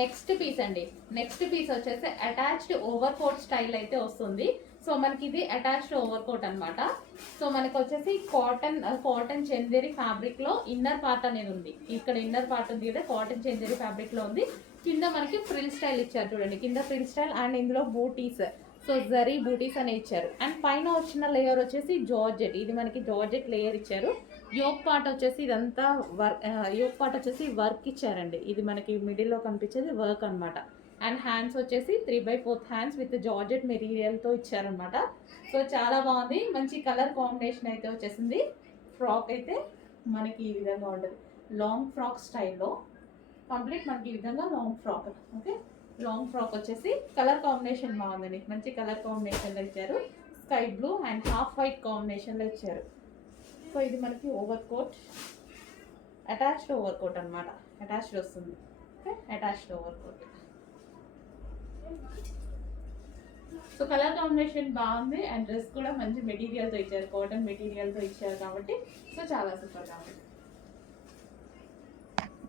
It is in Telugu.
నెక్స్ట్ పీస్ అండి. నెక్స్ట్ పీస్ వచ్చేసి అటాచ్డ్ ఓవర్ కోట్ స్టైల్ అయితే వస్తుంది. సో మనకి ఇది అటాచ్డ్ ఓవర్ కోట్ అనమాట. సో మనకి వచ్చేసి కాటన్ చందేరి ఫ్యాబ్రిక్ లో ఇన్నర్ పార్ట్ అనేది ఉంది. ఇక్కడ ఇన్నర్ పార్ట్ ఉంది కదా, కాటన్ చందేరి ఫ్యాబ్రిక్ లో ఉంది. కింద మనకి ఫ్రిల్ స్టైల్ ఇచ్చారు చూడండి, కింద ఫ్రిల్ స్టైల్ అండ్ ఇందులో బూటీస్, సో జరీ బూటీస్ అని ఇచ్చారు. అండ్ పైన వచ్చిన లేయర్ వచ్చేసి జార్జెట్, ఇది మనకి జార్జెట్ లేయర్ ఇచ్చారు. యోక్ పార్ట్ వచ్చేసి ఇదంతా యోక్ పార్ట్ వచ్చేసి వర్క్ ఇచ్చారండి. ఇది మనకి మిడిల్లో కనిపించేది వర్క్ అనమాట. అండ్ హ్యాండ్స్ వచ్చేసి 3/4 హ్యాండ్స్ విత్ జార్జెట్ మెటీరియల్తో ఇచ్చారనమాట. సో చాలా బాగుంది, మంచి కలర్ కాంబినేషన్ అయితే వచ్చేసింది. ఫ్రాక్ అయితే మనకి ఈ విధంగా ఉంటుంది, లాంగ్ ఫ్రాక్ స్టైల్లో కంప్లీట్ మనకి ఈ విధంగా long frock. Okay, long frock వచ్చేసి కలర్ కాంబినేషన్ బాగుందండి, మంచి కలర్ కాంబినేషన్లో ఇచ్చారు. Sky blue and half white కాంబినేషన్లో ఇచ్చారు. సో ఇది మనకి overcoat, attached overcoat అనమాట, అటాచ్డ్ వస్తుంది. Okay, attached overcoat. So colour combination బాగుంది అండ్ డ్రెస్ కూడా మంచి మెటీరియల్తో ఇచ్చారు, కాటన్ మెటీరియల్తో ఇచ్చారు కాబట్టి సో చాలా సూపర్గా ఉంది.